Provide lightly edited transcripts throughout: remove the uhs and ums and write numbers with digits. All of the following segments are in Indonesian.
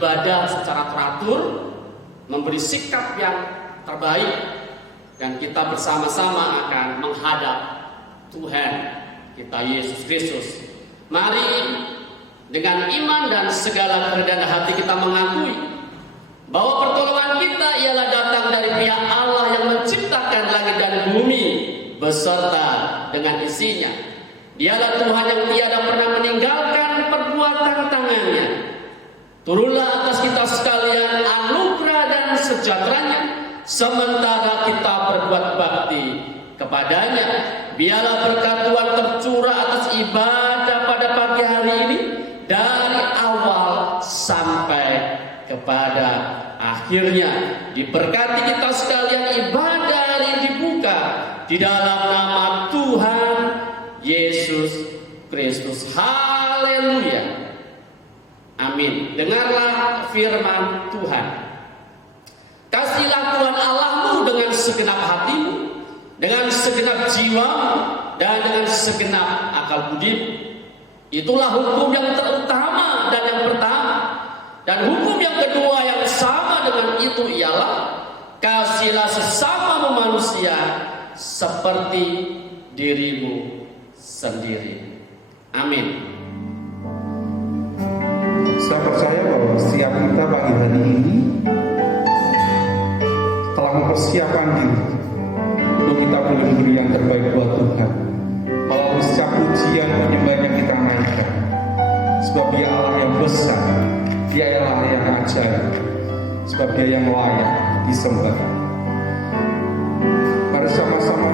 beribadah secara teratur, memberi sikap yang terbaik, dan kita bersama-sama akan menghadap Tuhan kita Yesus Kristus. Mari dengan iman dan segala kerendahan hati kita mengakui bahwa pertolongan kita ialah datang dari pihak Allah yang menciptakan langit dan bumi beserta dengan isinya. Dialah Tuhan yang tiada pernah meninggalkan perbuatan tangannya. Turunlah atas kita sekalian anugerah dan sejahteranya, sementara kita berbuat bakti kepadanya. Biarlah berkat Tuhan tercurah atas ibadah pada pagi hari ini, dari awal sampai kepada akhirnya. Diberkati kita sekalian ibadah hari ini dibuka di dalam nama Tuhan Yesus Kristus. Haleluya. Amin. Dengarlah firman Tuhan. Kasihlah Tuhan Allahmu dengan segenap hatimu, dengan segenap jiwamu, dan dengan segenap akal budimu. Itulah hukum yang terutama dan yang pertama. Dan hukum yang kedua yang sama dengan itu ialah kasihlah sesamamu manusia seperti dirimu sendiri. Amin. Saya percaya bahwa setiap kita pagi hari ini telah mempersiapkan diri untuk kita boleh memberi yang terbaik buat Tuhan melalui setiap pujian penyembahan yang kita naikkan. Sebab Dia Allah yang besar, Dia Allah yang ajaib, sebab Dia yang layak disembah. Mari sama-sama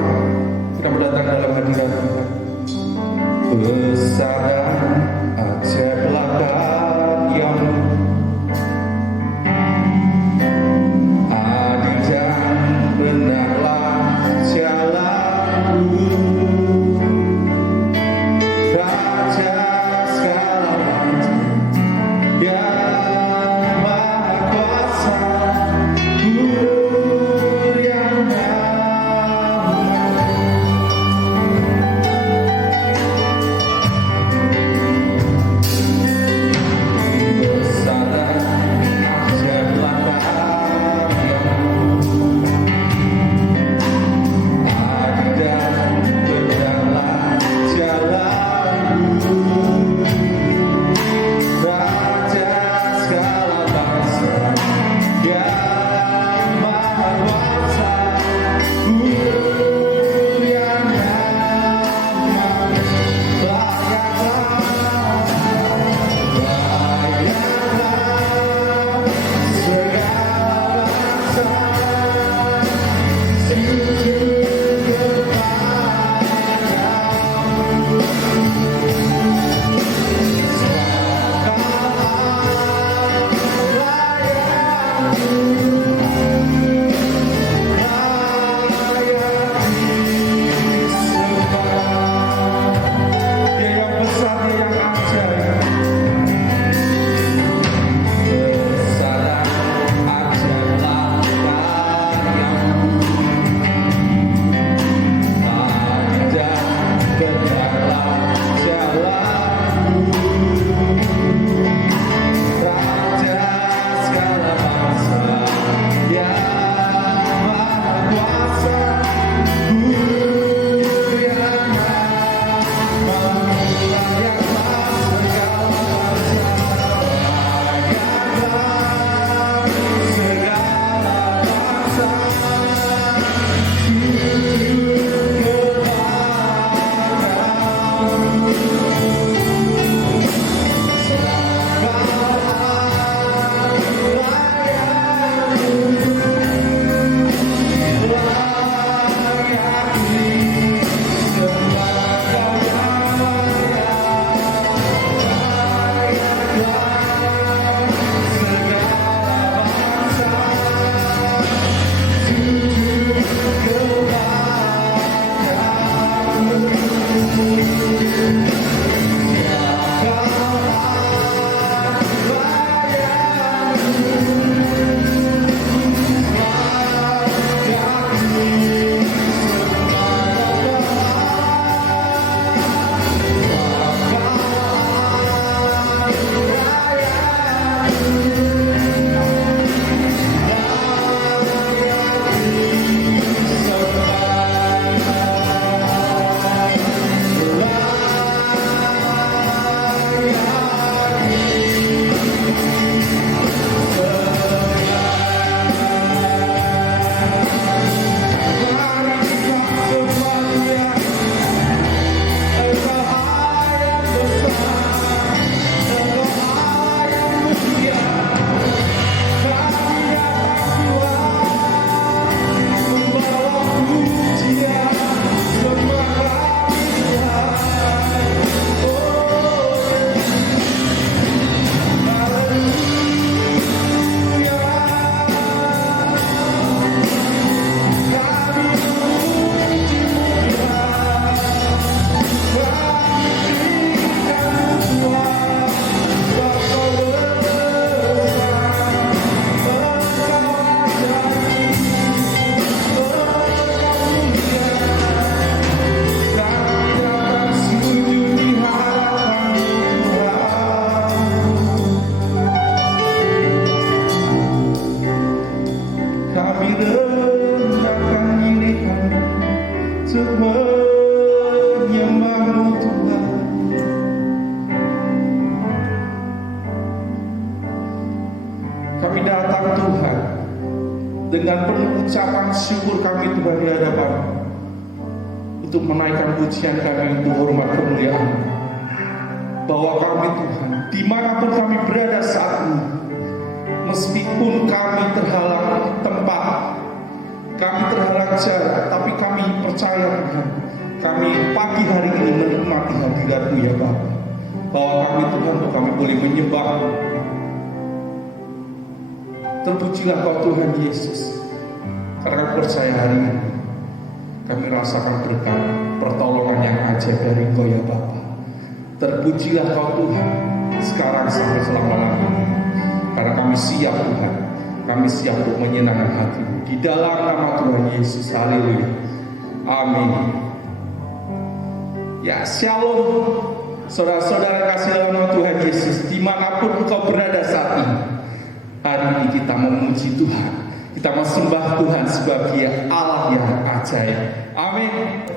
kita mendatang dalam hadirat Tuhan. Besar dan ajaiblah karya-Mu, adil dan benarlah jalan-Mu. Raja segala macam yang maha kuasa, yang Kami datang Tuhan dengan penuh ucapan syukur kami Tuhan di hadapan untuk menaikkan pujian kami untuk hormat kemuliaan, bahwa kami Tuhan dimanapun kami berada saat ini, meskipun kami terhalang tempat, kami terhalang jarak, tapi kami percaya Tuhan, kami pagi hari ini menikmati hadirat-Mu ya Bapa, bahwa kami Tuhan, kami boleh menyembah. Terpujilah Kau Tuhan Yesus, karena percaya hari ini kami rasakan berkat pertolongan yang ajaib dari Engkau ya Bapa. Terpujilah Kau Tuhan sekarang sampai selama-lamanya, karena kami siap Tuhan, kami siap untuk menyenangkan hati-Mu di dalam nama Tuhan Yesus. Haleluya, amin. Ya, shalom saudara-saudara kasih dalam nama Tuhan Yesus, dimanapun engkau berada saat ini. Hari ini kita memuji Tuhan, kita sembah Tuhan sebagai Allah yang ajaib. Amin.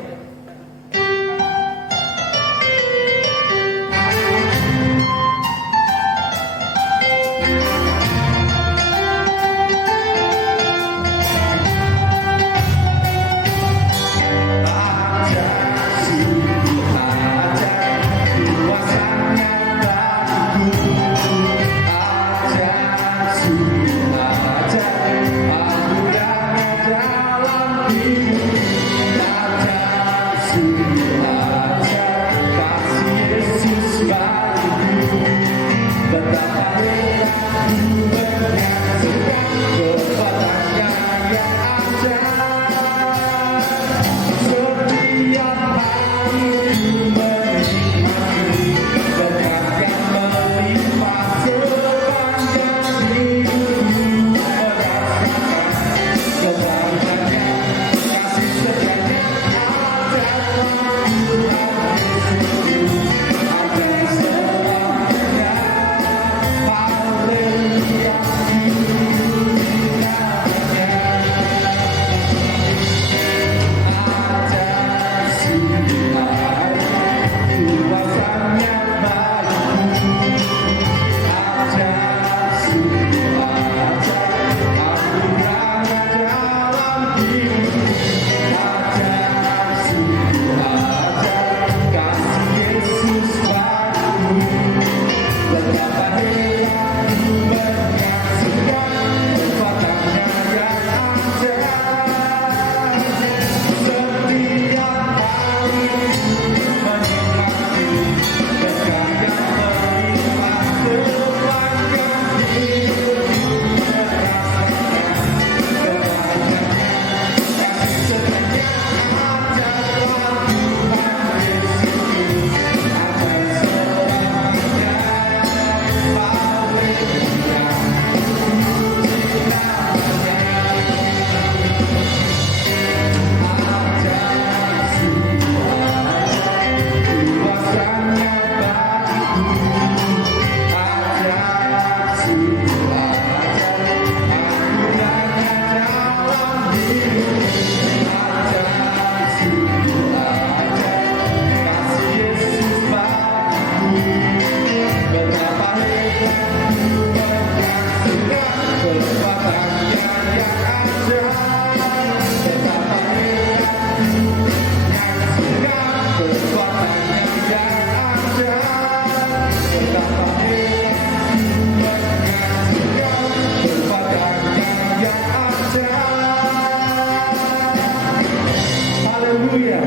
Haleluya.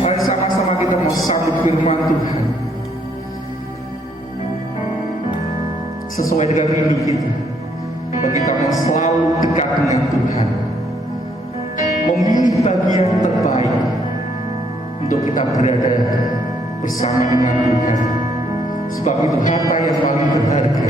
Mari sama-sama kita mau sambut firman Tuhan sesuai dengan rindu kita, bahwa kita mau selalu dekat dengan Tuhan, memilih bagian terbaik untuk kita berada bersama dengan Tuhan. Sebab itu harta yang paling berharga.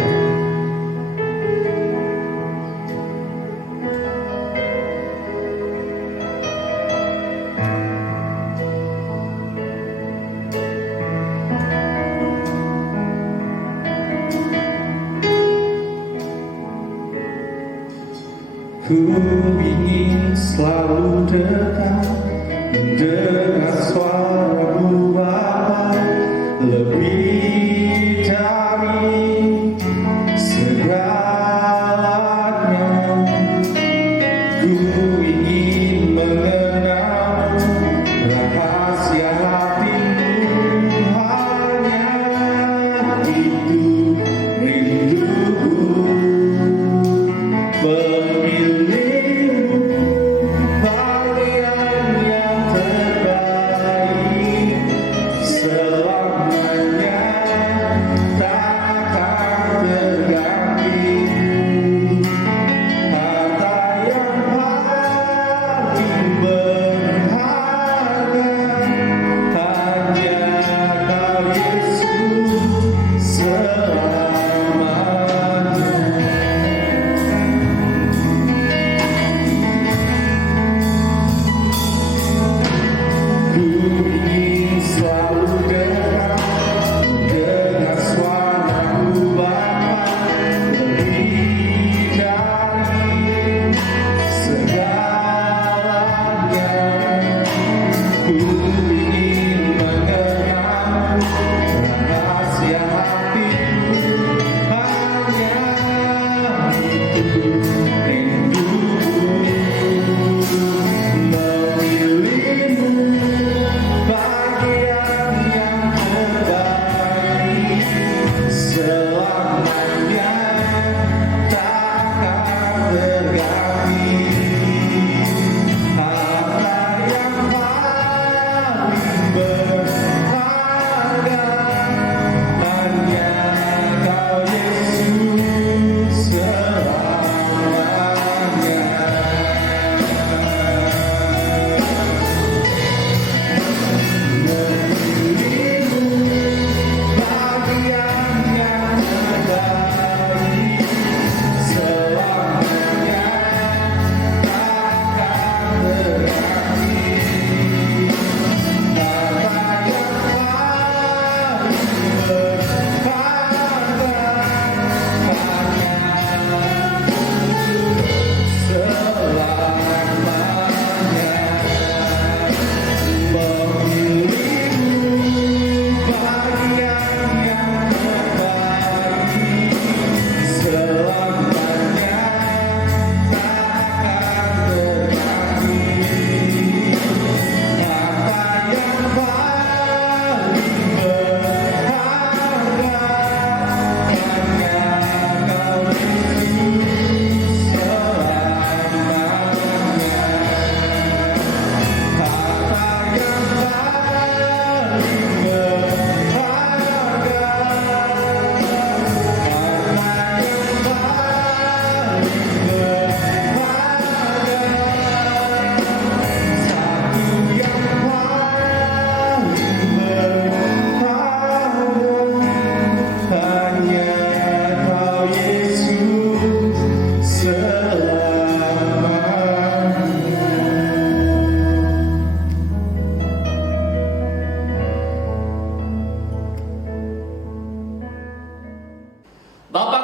Ku ingin selalu dekat mendengar suara-Mu Bapa, lebih dari segala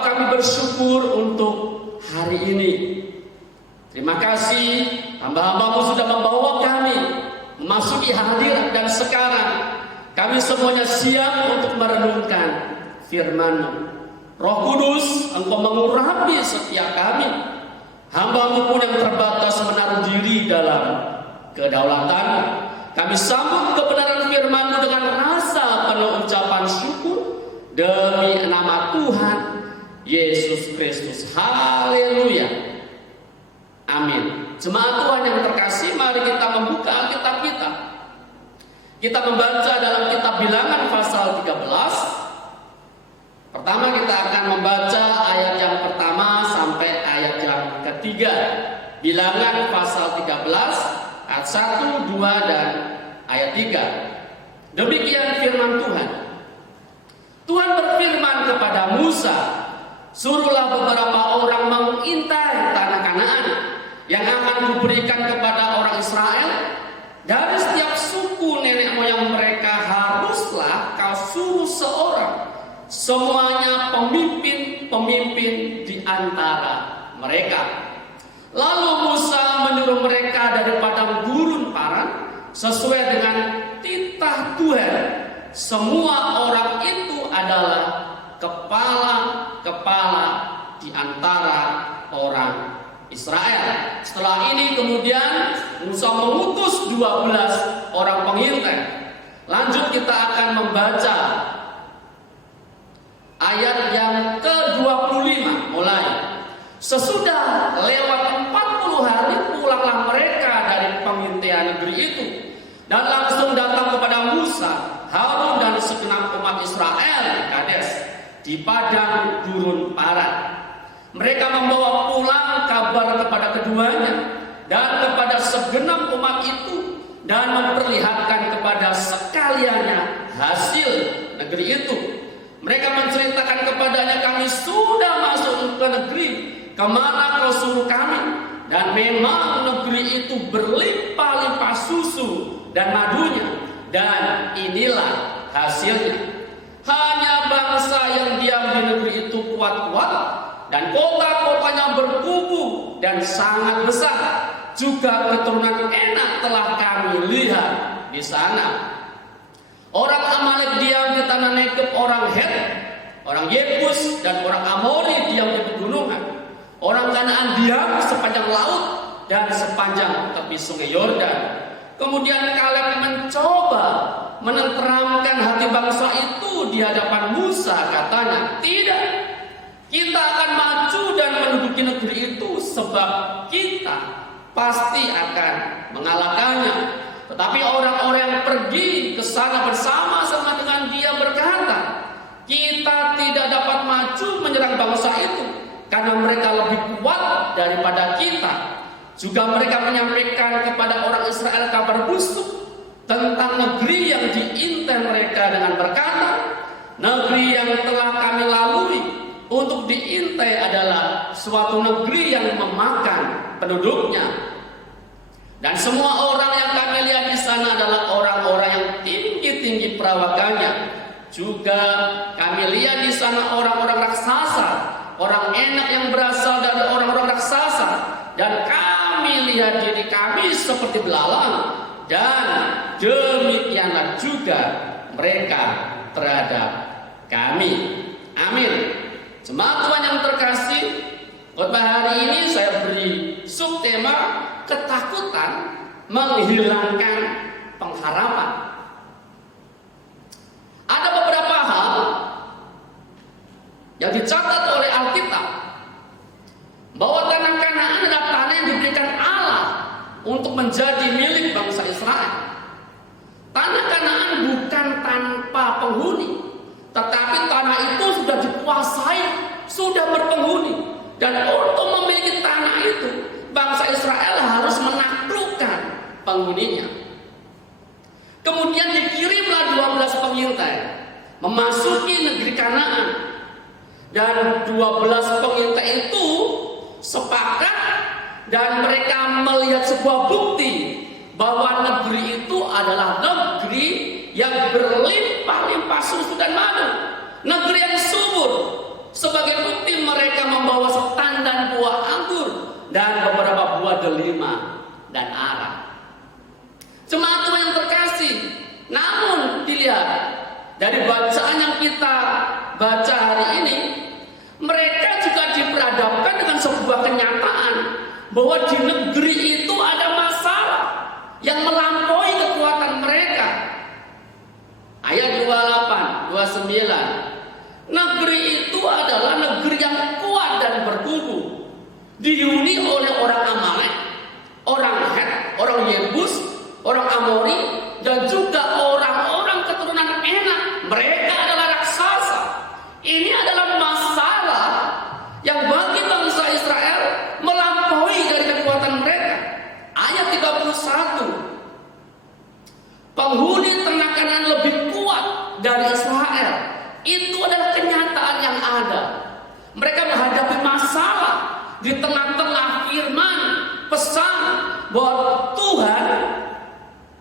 Bapa, kami bersyukur untuk hari ini. Terima kasih hamba-hambamu sudah membawa kami memasuki hadirat, dan sekarang kami semuanya siap untuk merenungkan firman-Mu. Roh Kudus, Engkau mengurapi setiap kami. Hamba-Mu pun yang terbatas menaruh diri dalam kedaulatan. Kami sambut kebenaran firman-Mu dengan rasa penuh ucapan syukur demi nama Tuhan Yesus Kristus. Haleluya. Amin. Jemaat Tuhan yang terkasih, mari kita membuka Alkitab kita. Kita membaca dalam kitab Bilangan pasal 13. Pertama kita akan membaca ayat yang pertama sampai ayat yang ketiga. Bilangan pasal 13 ayat 1, 2 dan ayat 3. Demikian firman Tuhan. Tuhan berfirman kepada Musa, suruhlah beberapa orang mengintai tanah Kanaan yang akan kuberikan kepada orang Israel. Dari setiap suku nenek moyang mereka haruslah kau suruh seorang, semuanya pemimpin-pemimpin di antara mereka. Lalu Musa menyuruh mereka dari padang gurun Paran sesuai dengan titah Tuhan. Semua orang itu adalah kepala-kepala di antara orang Israel. Setelah ini kemudian Musa mengutus 12 orang pengintai. Lanjut kita akan membaca ayat yang ke-25 mulai. Sesudah lewat 40 hari pulanglah mereka dari pengintaian negeri itu, dan langsung datang kepada Musa, Harun dan segenap umat Israel di Kades, di padang gurun Paran. Mereka membawa pulang kabar kepada keduanya dan kepada segenap umat itu, dan memperlihatkan kepada sekaliannya hasil negeri itu. Mereka menceritakan kepadanya, kami sudah masuk ke negeri kemana kau suruh kami, dan memang negeri itu berlimpah-limpah susu dan madunya, dan inilah hasilnya. Hanya bangsa yang diam di negeri itu kuat-kuat, dan kota-kotanya berkubu dan sangat besar. Juga keturunan Enak telah kami lihat di sana. Orang Amalek diam di tanah Negeb, orang Het, orang Yebus dan orang Amori diam di pegunungan. Orang Kanaan diam sepanjang laut dan sepanjang tepi sungai Yordan. Kemudian Kaleb mencoba menenteramkan hati bangsa itu di hadapan Musa. Katanya, tidak, kita akan maju dan menduduki negeri itu, sebab kita pasti akan mengalahkannya. Tetapi orang-orang yang pergi ke sana bersama-sama dengan dia berkata, kita tidak dapat maju menyerang bangsa itu, karena mereka lebih kuat daripada kita. Juga mereka menyampaikan kepada orang Israel kabar busuk tentang negeri yang diintai mereka dengan berkata, negeri yang telah kami lalui untuk diintai adalah suatu negeri yang memakan penduduknya. Dan semua orang yang kami lihat di sana adalah orang-orang yang tinggi-tinggi perawakannya. Juga kami lihat di sana orang-orang raksasa, orang Enak yang berasal dari orang-orang raksasa. Dan kami lihat diri kami seperti belalang, dan demikianlah juga mereka terhadap kami. Amin. Jemaat Tuhan yang terkasih, khotbah hari ini saya beri subtema ketakutan menghilangkan pengharapan. Ada beberapa hal yang dicatat oleh Alkitab bahwa tanah Kanaan adalah tanah yang diberikan Allah untuk menjadi milik bangsa Israel. Tanah Kanaan bukan tanpa penghuni, tetapi tanah itu sudah dikuasai, sudah berpenghuni. Dan untuk memiliki tanah itu, bangsa Israel harus menaklukkan penghuninya. Kemudian dikirimlah 12 pengintai memasuki negeri Kanaan. Dan 12 pengintai itu sepakat, dan mereka melihat sebuah bukti bahwa negeri itu adalah negeri yang berlimpah-limpah susu dan madu, negeri yang subur. Sebagai bukti delima dan arah. Jemaat Tuhan yang terkasih, namun dilihat dari bacaan yang kita baca hari ini, mereka juga diperhadapkan dengan sebuah kenyataan bahwa di negeri itu ada masalah yang melampaui kekuatan mereka. Ayat 28, 29. Negeri itu adalah negeri yang kuat dan bertumbuh, dihuni oleh orang Amalek, orang Het, orang Yebus, orang Amori, dan juga orang-orang keturunan Enak. Mereka adalah raksasa. Ini adalah masalah yang bagi bangsa Israel melampaui dari kekuatan mereka. Ayat 31. Penghuni ternak Kanaan lebih kuat dari Israel. Itu adalah kenyataan yang ada. Mereka menghadapi masalah di tengah-tengah firman pesan bahwa Tuhan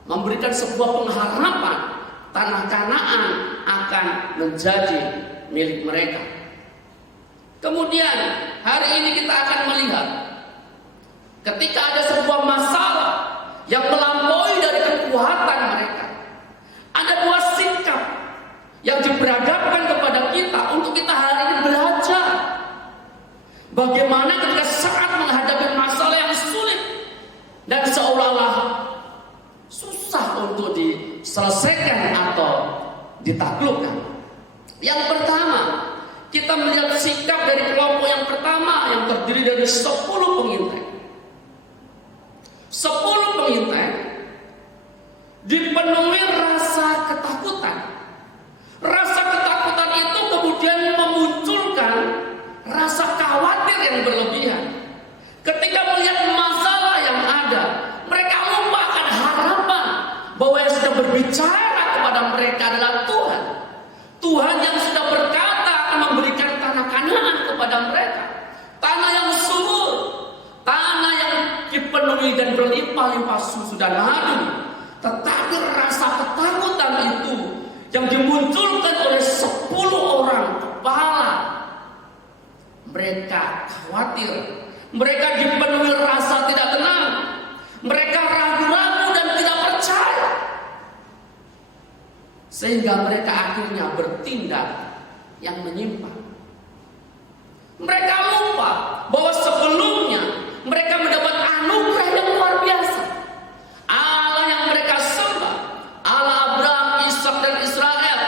memberikan sebuah pengharapan tanah Kanaan akan menjadi milik mereka. Kemudian hari ini kita akan melihat ketika ada sebuah masalah yang melampaui dari kekuatan mereka, ada dua sikap yang diperhadapkan kepada kita untuk kita hari ini belajar bagaimana ketika saat menghadapi masalah yang sulit dan seolah-olah susah untuk diselesaikan atau ditaklukkan. Yang pertama, kita melihat sikap dari kelompok yang pertama yang terdiri dari 10 pengintai. 10 pengintai dipenuhi rasa ketakutan. Rasa ketakutan itu kemudian memunculkan rasa khawatir yang berlebihan. Ketika melihat masalah yang ada, mereka lupa akan harapan bahwa yang sudah berbicara kepada mereka adalah Tuhan. Tuhan yang sudah berkata akan memberikan tanah Kanaan kepada mereka. Tanah yang subur, tanah yang dipenuhi dan berlimpah-limpah susu dan madu. Tetapi rasa ketakutan itu yang dimunculkan oleh 10 orang kepala, mereka khawatir, mereka dipenuhi rasa tidak tenang, mereka ragu-ragu dan tidak percaya, sehingga mereka akhirnya bertindak yang menyimpang. Mereka lupa bahwa sebelumnya mereka mendapat anugerah yang luar biasa. Allah yang mereka sembah, Allah Abraham, Ishak dan Israel,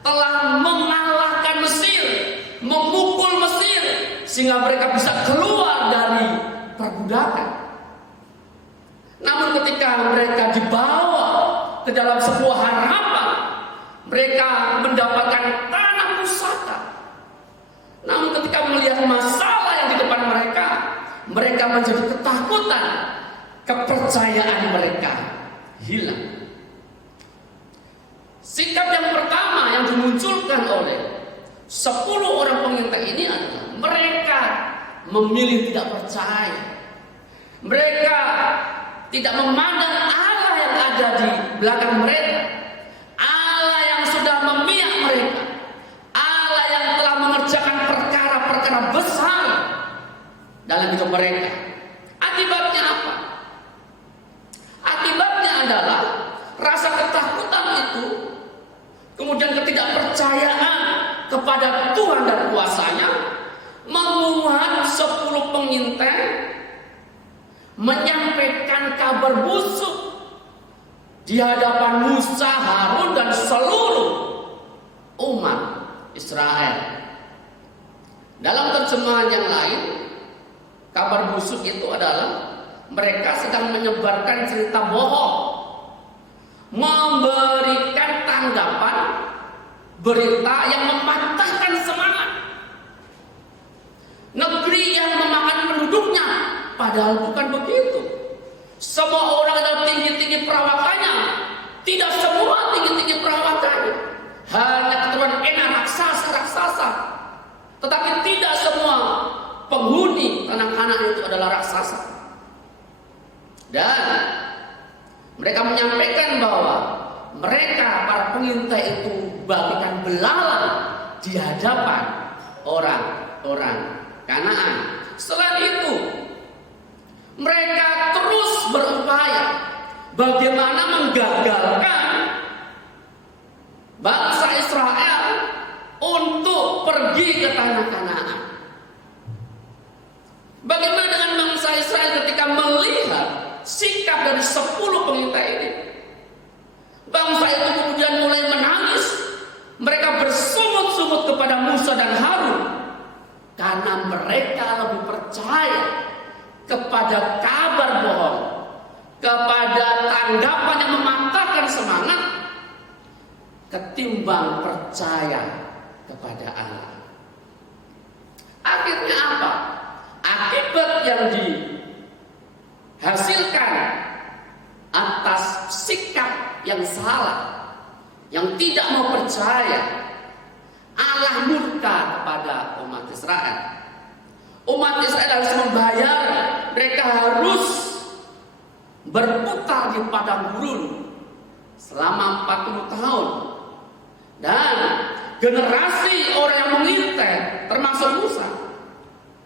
telah mengalahkan Mesir, memukul Mesir, sehingga mereka bisa keluar dari perbudakan. Namun ketika mereka dibawa ke dalam sebuah harapan, mereka mendapatkan tanah pusaka. Namun ketika melihat masalah yang di depan mereka, mereka menjadi ketakutan, kepercayaan mereka hilang. Sikap yang pertama yang dimunculkan oleh 10 orang pengintai ini adalah mereka memilih tidak percaya. Mereka tidak memandang Allah yang ada di belakang mereka, Allah yang sudah memihak mereka, Allah yang telah mengerjakan perkara-perkara besar dalam hidup mereka. Akibatnya apa? Akibatnya adalah rasa ketakutan itu, kemudian ketidakpercayaan kepada Tuhan dan kuasanya, membuat 10 pengintai menyampaikan kabar busuk di hadapan Musa, Harun dan seluruh umat Israel. Dalam terjemahan yang lain, kabar busuk itu adalah mereka sedang menyebarkan cerita bohong, memberikan tanggapan berita yang mematahkan semangat. Negeri yang memakan penduduknya, padahal bukan begitu. Semua orang adalah tinggi-tinggi perawakannya, tidak semua tinggi-tinggi perawakannya. Hanya keturunan Enak, raksasa. Tetapi tidak semua penghuni tanah Kanaan itu adalah raksasa. Dan mereka menyampaikan bahwa mereka, para pengintai itu, bagaikan belalang di hadapan orang-orang Kanaan. Selain itu, Mereka terus berupaya bagaimana menggagalkan bangsa Israel untuk pergi ke tanah Kanaan. Bagaimana dengan bangsa Israel ketika melihat sikap dari 10 pengintai ini? Bangsa itu kemudian mulai menangis. Mereka bersungut-sungut kepada Musa dan Harun karena mereka lebih percaya kepada kabar bohong, kepada tanggapan yang mematahkan semangat, ketimbang percaya kepada Allah. Akhirnya apa? Akibat yang dihasilkan atas sikap yang salah, yang tidak mau percaya, Allah murka kepada umat Israel. Umat Israel harus membayar. Mereka harus berputar di padang gurun selama 40 tahun. Dan generasi orang yang mengintai, termasuk Musa,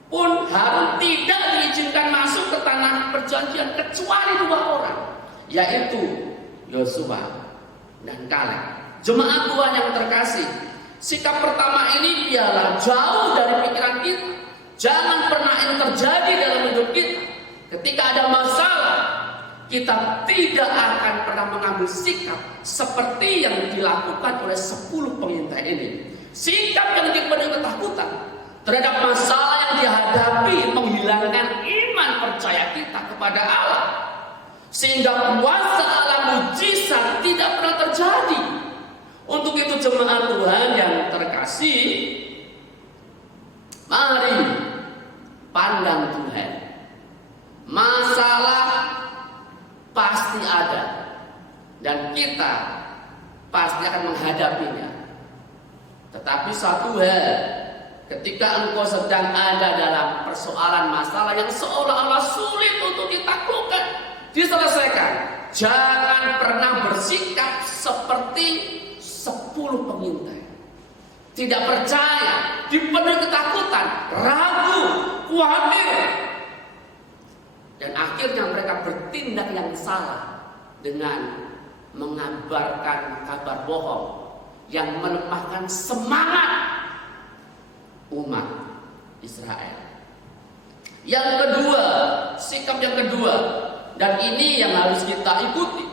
pun Harun tidak diizinkan masuk ke tanah perjanjian kecuali 2 orang, yaitu Yosua dan Kaleb. Jemaat Tuhan yang terkasih, sikap pertama ini biarlah jauh dari pikiran kita. Jangan pernah ini terjadi dalam hidup kita. Ketika ada masalah, kita tidak akan pernah mengambil sikap seperti yang dilakukan oleh 10 pengintai ini. Sikap yang dipenuhi ketakutan terhadap masalah yang dihadapi menghilangkan iman percaya kita kepada Allah, sehingga kuasa Allah mujizat tidak pernah terjadi. Untuk itu jemaat Tuhan yang terkasih, mari pandang Tuhan. Masalah pasti ada dan kita pasti akan menghadapinya. Tetapi satu hal, ketika engkau sedang ada dalam persoalan masalah yang seolah-olah sulit untuk ditaklukkan, diselesaikan, jangan pernah bersikap seperti 10 pengintai. Tidak percaya, dipenuhi ketakutan, ragu, khawatir. Dan akhirnya mereka bertindak yang salah dengan mengabarkan kabar bohong yang melemahkan semangat umat Israel. Yang kedua, sikap yang kedua, dan ini yang harus kita ikuti.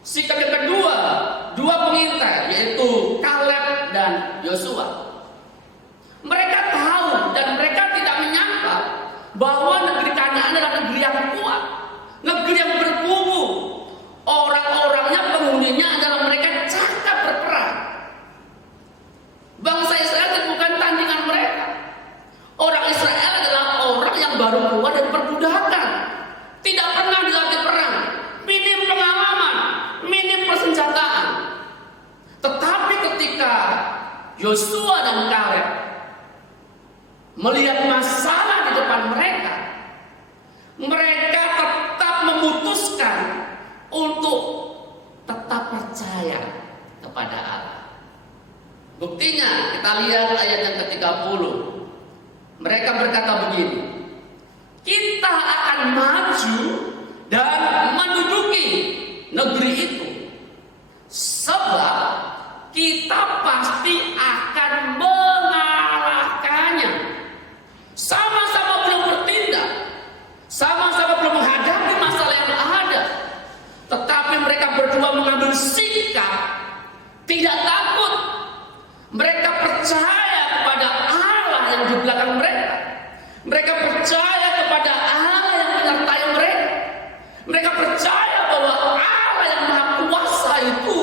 Sikap yang kedua, 2 pengintai, yaitu Kaleb dan Yosua. Mereka tahu dan mereka tidak menyangka bahwa negeri Kanaan adalah negeri yang kuat, negeri yang berkubu. Orang-orangnya, penghuninya adalah mereka cakap berperang. Bangsa Israel bukan tandingan mereka. Orang Israel adalah orang yang baru keluar dari perbudakan, tidak pernah dilatih perang, minim pengalaman, minim persenjataan. Tetapi ketika Yosua dan Kaleb melihat masalah di depan mereka, mereka tetap memutuskan untuk tetap percaya kepada Allah. Buktinya kita lihat ayat yang ke-30. Mereka berkata begini, kita akan maju dan menduduki negeri itu, sebab kita pasti akan mengalahkannya. Sama-sama belum bertindak, sama-sama belum menghadapi masalah yang ada, tetapi mereka berdua mengambil sikap tidak takut. Mereka percaya kepada Allah yang di belakang mereka. Mereka percaya kepada Allah yang menyertai mereka. Mereka percaya bahwa Allah yang Maha Kuasa itu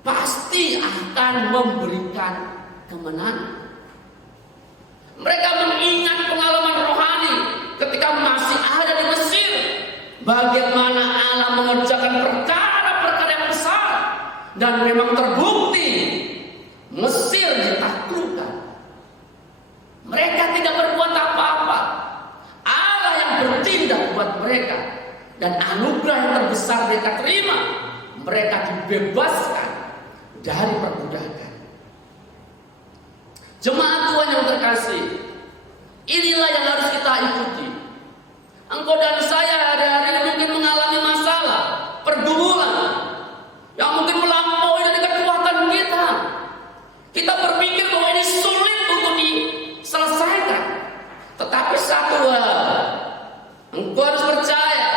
pasti akan memberikan kemenangan. Mereka mengingat pengalaman rohani ketika masih ada di Mesir, bagaimana Allah mengerjakan perkara-perkara yang besar, dan memang terbukti Mesir ditaklukkan. Mereka tidak berbuat apa-apa, Allah yang bertindak buat mereka, dan anugerah yang terbesar mereka terima. Mereka dibebaskan dari perbudakan. Jemaat Tuhan yang terkasih, inilah yang harus kita ikuti. Engkau dan saya hari-hari ini mungkin mengalami masalah, pergumulan yang mungkin melampaui dari kekuatan kita. Kita berpikir bahwa ini sulit untuk diselesaikan. Tetapi satu hal, engkau harus percaya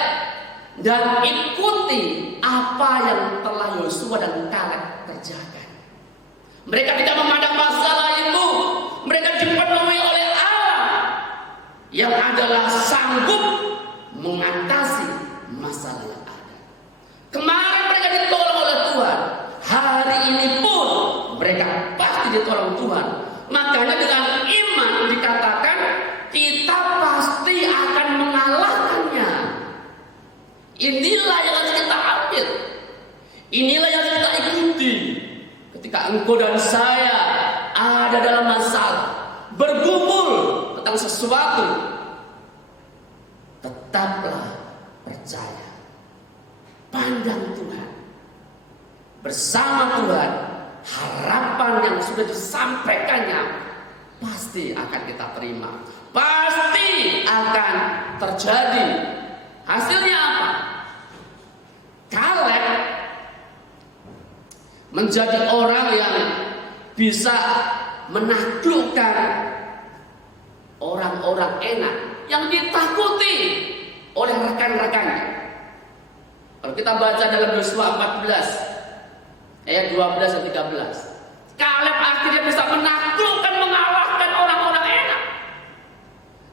dan ikuti apa yang telah Yosua dan Kaleb kerjakan. Mereka tidak memandang masalah itu. Mereka dipenuhi oleh Allah yang adalah sanggup mengatasi masalah yang ada. Kemarin mereka ditolong oleh Tuhan. Hari ini pun mereka pasti ditolong Tuhan. Makanya dengan iman dikatakan kita pasti akan mengalahkannya. Inilah yang harus kita ambil. Inilah yang harus kita ikuti. Ketika engkau dan saya ada dalam masalah, bergumul tentang sesuatu, tetaplah percaya. Pandang Tuhan. Bersama Tuhan, harapan yang sudah disampaikannya pasti akan kita terima. Pasti akan terjadi. Hasilnya apa? Kaleb menjadi orang yang bisa menaklukkan orang-orang enak yang ditakuti oleh rekan-rekannya. Kalau kita baca dalam Yosua 14 ayat 12 dan 13, Kaleb akhirnya bisa menaklukkan, mengalahkan orang-orang enak.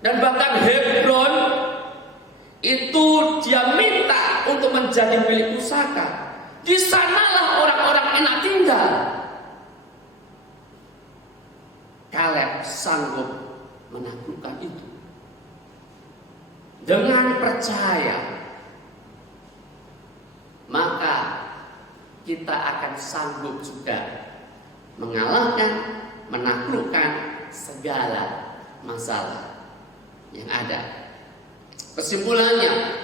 Dan bahkan Hebron itu dia minta untuk menjadi milik pusaka. Di sanalah orang-orang enak tinggal. Kaleb sanggup menaklukkan itu. Dengan percaya, maka kita akan sanggup juga mengalahkan, menaklukkan segala masalah yang ada. Kesimpulannya,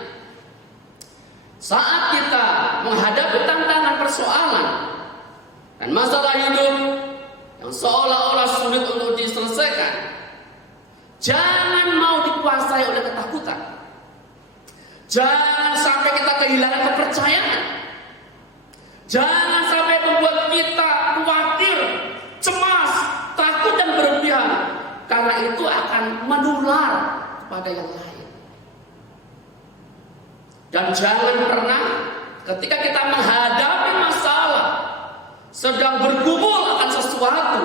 saat kita menghadapi tantangan persoalan dan masalah hidup yang seolah-olah sulit untuk diselesaikan, jangan mau dikuasai oleh ketakutan. Jangan sampai kita kehilangan kepercayaan. Jangan sampai membuat kita khawatir, cemas, takut dan berlebihan, karena itu akan menular kepada yang lain. Dan jangan pernah ketika kita menghadapi masalah, sedang bergumul akan sesuatu,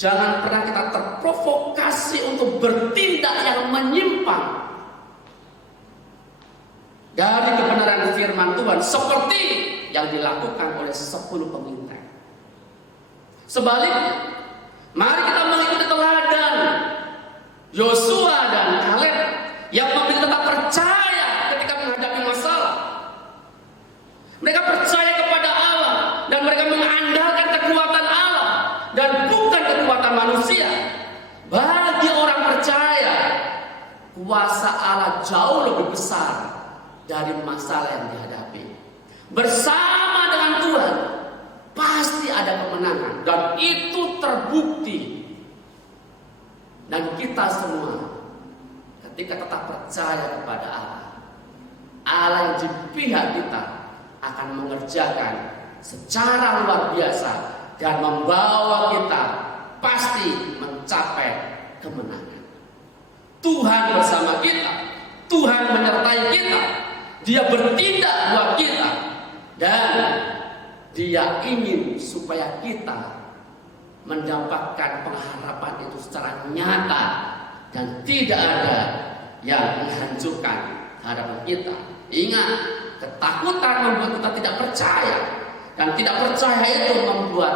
jangan pernah kita terprovokasi untuk bertindak yang menyimpang dari kebenaran firman Tuhan seperti yang dilakukan oleh 10 pengintai. Sebaliknya, mari kita mengikuti teladan Yosua dan Kaleb yang memiliki tetap percaya ketika menghadapi masalah. Mereka percaya kepada Allah dan mereka mengandalkan kekuatan Allah dan bukan kekuatan manusia. Bagi orang percaya, kuasa Allah jauh lebih besar dari masalah yang dihadapi. Bersama dengan Tuhan pasti ada kemenangan, dan itu terbukti. Dan kita semua ketika tetap percaya kepada Allah, Allah yang di pihak kita akan mengerjakan secara luar biasa dan membawa kita pasti mencapai kemenangan. Tuhan bersama kita, Tuhan menyertai kita, Dia bertindak buat kita, dan Dia ingin supaya kita mendapatkan pengharapan itu secara nyata dan tidak ada yang menghancurkan harapan kita. Ingat, ketakutan membuat kita tidak percaya, dan tidak percaya itu membuat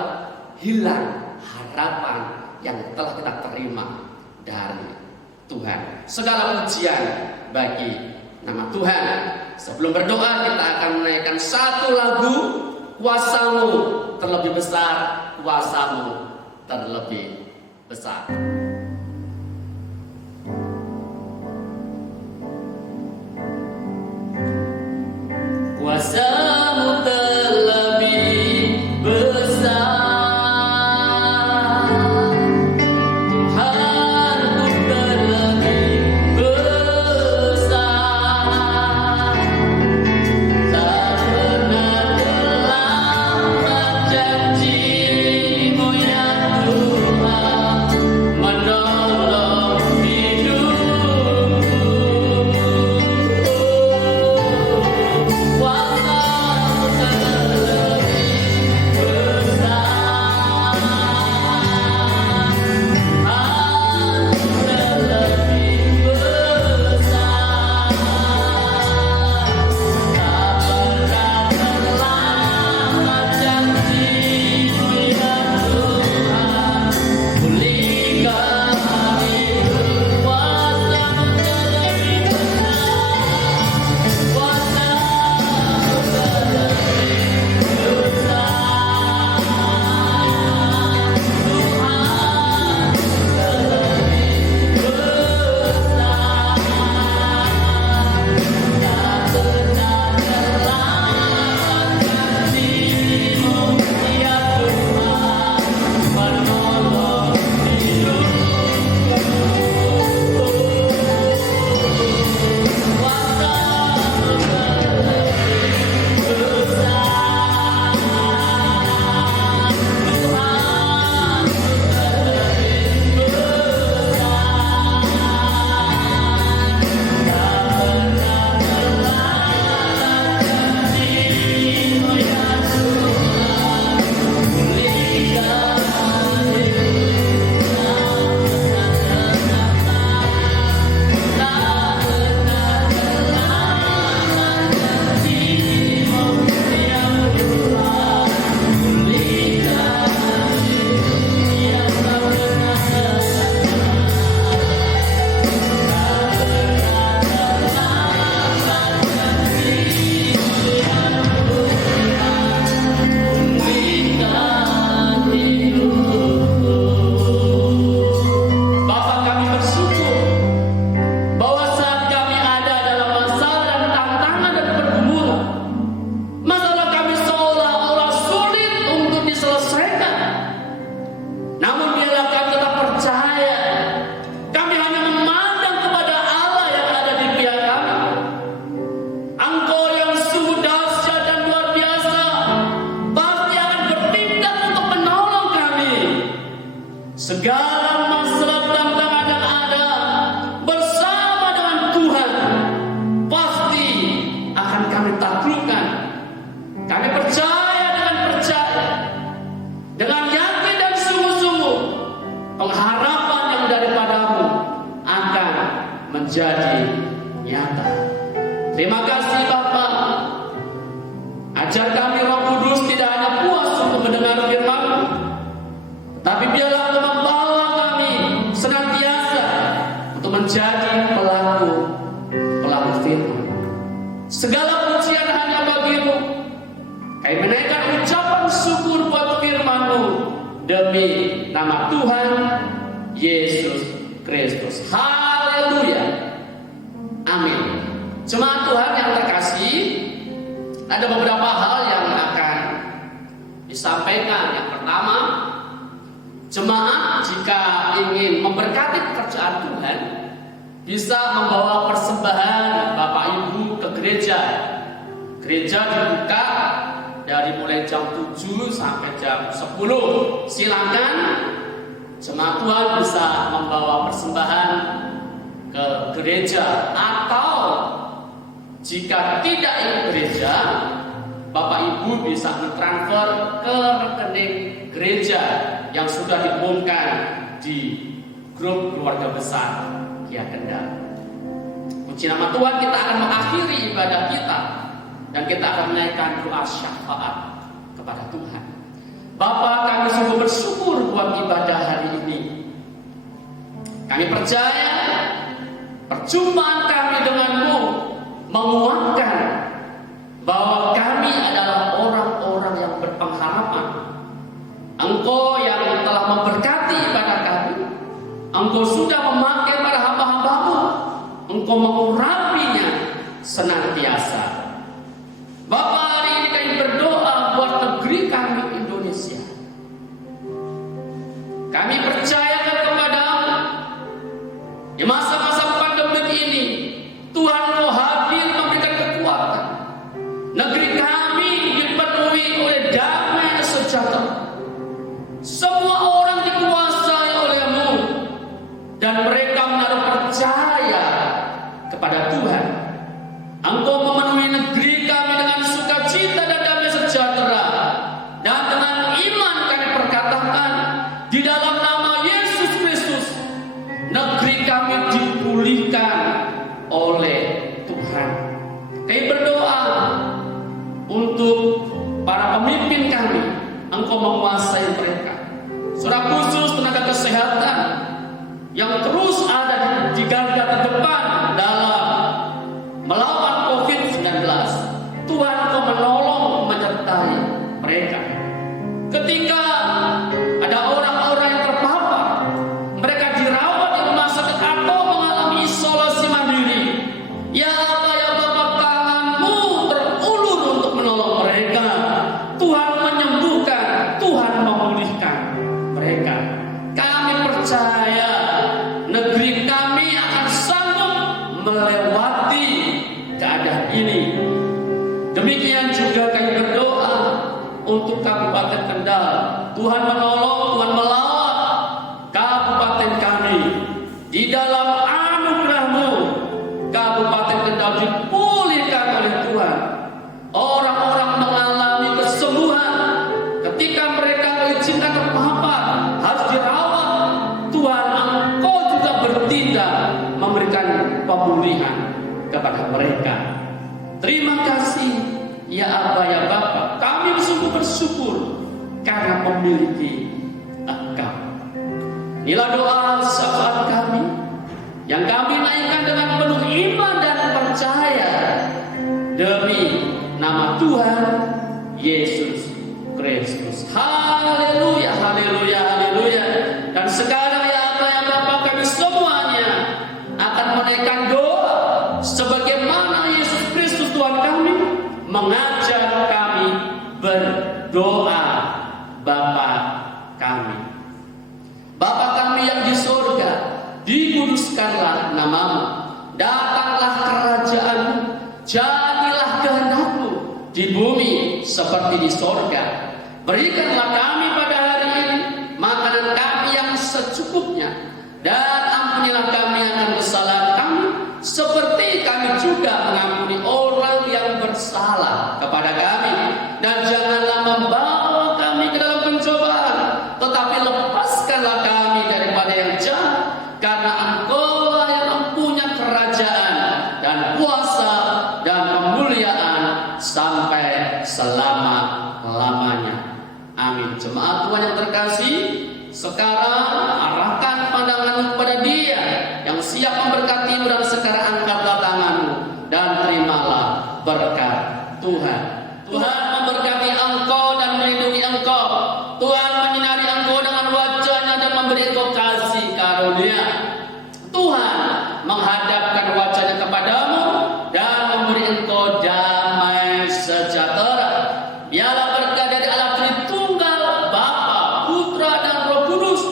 hilang harapan yang telah kita terima dari Tuhan. Segala pujian bagi nama Tuhan. Sebelum berdoa, kita akan menaikkan satu lagu, Kuasamu terlebih besar, kuasamu terlebih besar. Kuasamu terlebih besar, Tuhanku terlebih besar. masalah tantangan yang ada bersama dengan Tuhan pasti akan kami taklukkan. Kami percaya dengan yakin dan sungguh-sungguh pengharapan yang daripadamu akan menjadi nyata. Terima kasih Bapa. Ajar kami Roh Kudus tidak hanya puas untuk mendengar firman-Mu, tapi biarlah Engkau membawa kami senantiasa untuk menjadi pelaku firman. Segala pujian hanya bagi-Mu. Kami menaikkan ucapan syukur buat firman-Mu demi nama Tuhan Yesus Kristus. Haleluya. Amin. Jemaat Tuhan yang terkasih, ada beberapa hal yang akan disampaikan. Yang pertama, jemaat jika ingin memberkati pekerjaan Tuhan bisa membawa persembahan Bapak Ibu ke gereja. Gereja dibuka dari mulai jam 7 sampai jam 10. Silakan jemaat Tuhan bisa membawa persembahan ke gereja, atau jika tidak ingin gereja, Bapak Ibu bisa mentransfer ke rekening gereja yang sudah diumumkan di grup keluarga besar Kia Kendal. Puji nama Tuhan, kita akan mengakhiri ibadah kita dan kita akan menaikkan doa syafaat kepada Tuhan. Bapa, kami sungguh bersyukur buat ibadah hari ini. Kami percaya perjumpaan kami dengan-Mu menguatkan bahwa kami adalah orang-orang yang berpengharapan. Engkau yang telah memberkati ibadah kami, Engkau sudah memakai pada hamba-hamba-Mu, Engkau mengurapinya senantiasa. Bapa, hari ini kami berdoa buat negeri kami Indonesia. Kami percayakan kepada-Mu di masa-masa pandemik ini, Tuhan Engkau hadir memberikan kekuatan. Negeri kami dipenuhi oleh damai sejahtera. Semua orang dikuasai oleh-Mu dan mereka menaruh percaya kepada Tuhan. Engkau memenuhi negeri kami dengan sukacita dan damai sejahtera. Dan dengan iman kami perkatakan, di dalam nama Yesus Kristus, negeri kami dipulihkan oleh Tuhan. Kami berdoa untuk para pemimpin kami, Engkau menguasai mereka. Secara khusus tenaga kesehatan yang terus ada di garda terdepan dalam melawan COVID-19. Tuhan, Engkau menolong menyertai mereka. Ketika ada orang-orang yang terpapar, mereka dirawat di rumah sakit atau mengalami isolasi mandiri, ya Bapak, tangan-Mu terulur untuk menolong mereka. Tuhan menyembuhkan, Tuhan memulihkan mereka. Kami percaya negeri kami akan sanggup melewati keadaan ini. Demikian juga kami berdoa untuk Kabupaten Kendal. Tuhan menolong, Tuhan melawat kabupaten kami. Di dalam anugerah-Mu, Kabupaten Kendal dipulihkan oleh Tuhan. Orang-orang mengalami kesembuhan ketika mereka mengizinkan terpapar, harus dirawat. Tuhan, Engkau juga bertindak memberikan pemulihan kepada mereka. Terima kasih ya Aba ya Bapa. Kami sungguh bersyukur karena memiliki Engkau. Inilah doa syafaat kami yang kami naikkan dengan penuh iman dan percaya demi nama Tuhan Yesus Kristus. Haleluya, haleluya, haleluya. Dan sekarang ya Aba ya Bapa, kami semuanya akan menaikkan doa sebagaimana Yesus Kristus Tuhan kami mengajar kami berdoa. Bapa kami, Bapa kami yang di surga, dikuduskanlah nama-Mu, datanglah kerajaan-Mu, jadilah kehendak-Mu di bumi seperti di surga. Berikanlah kami pada hari ini makanan kami yang secukupnya, Dan ampunilah kami akan kesalahan kami, seperti kami juga mengampuni orang yang bersalah kepada kami. Dan janganlah membawa kami ke dalam pencobaan, tetapi lepaskanlah kami daripada yang jahat. Karena Engkau-lah yang mempunyai kerajaan dan kuasa dan kemuliaan sampai selama-lamanya. Amin. Jemaat Tuhan yang terkasih, sekarang arahkan pandanganmu kepada Dia yang siap memberkatimu, dan sekarang angkatlah tanganmu dan terimalah berkat Tuhan. Tuhan memberkati engkau dan melindungi engkau. Tuhan menyinari engkau dengan wajah-Nya dan memberi engkau kasih karunia. Tuhan menghadapkan wajah-Nya kepadamu dan memberi engkau damai sejahtera. Biarlah berkat dari Allah Tritunggal, Bapa, Putra, dan Roh Kudus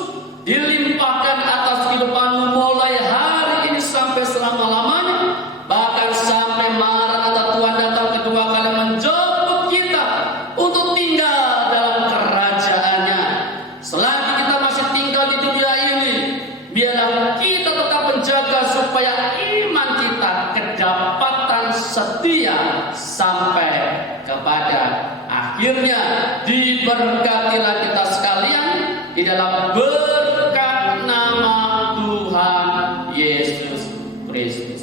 dilimpahkan atas kehidupanmu mulai hari ini sampai selama-lamanya, bahkan sampai Maranatha Tuhan datang kedua kali menjemput kita untuk tinggal dalam kerajaan-Nya. Selagi kita masih tinggal di dunia ini, biarlah kita tetap menjaga supaya iman kita kedapatan setia sampai kepada akhirnya. Diberkatilah kita sekalian di dalam berkat nama Tuhan Yesus Kristus.